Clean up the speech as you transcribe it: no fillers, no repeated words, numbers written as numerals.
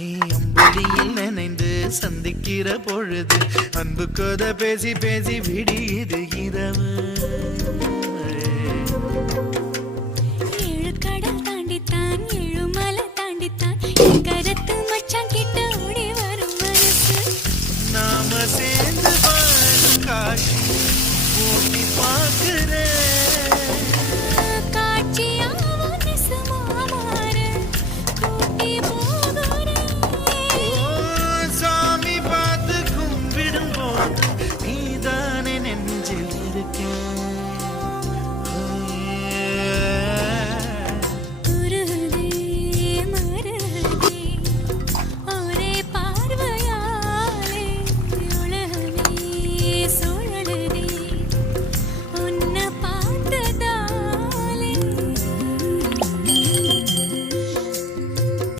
அம்புலியில் நினைந்து சந்திக்கிற பொழுது அன்பு கதை பேசி பேசி விடியுது இரவு. ஏழு கடல் தாண்டித்தான் ஏழு மலை தாண்டித்தான் கருத்து மச்சான் கிட்ட ஓடி வரும் மனசு. நாம சேர்ந்து வாழும் காட்சி ஓட்டி பார்க்கிறேன். காட்சியாவும் நெசமா மாற கூட்டி போ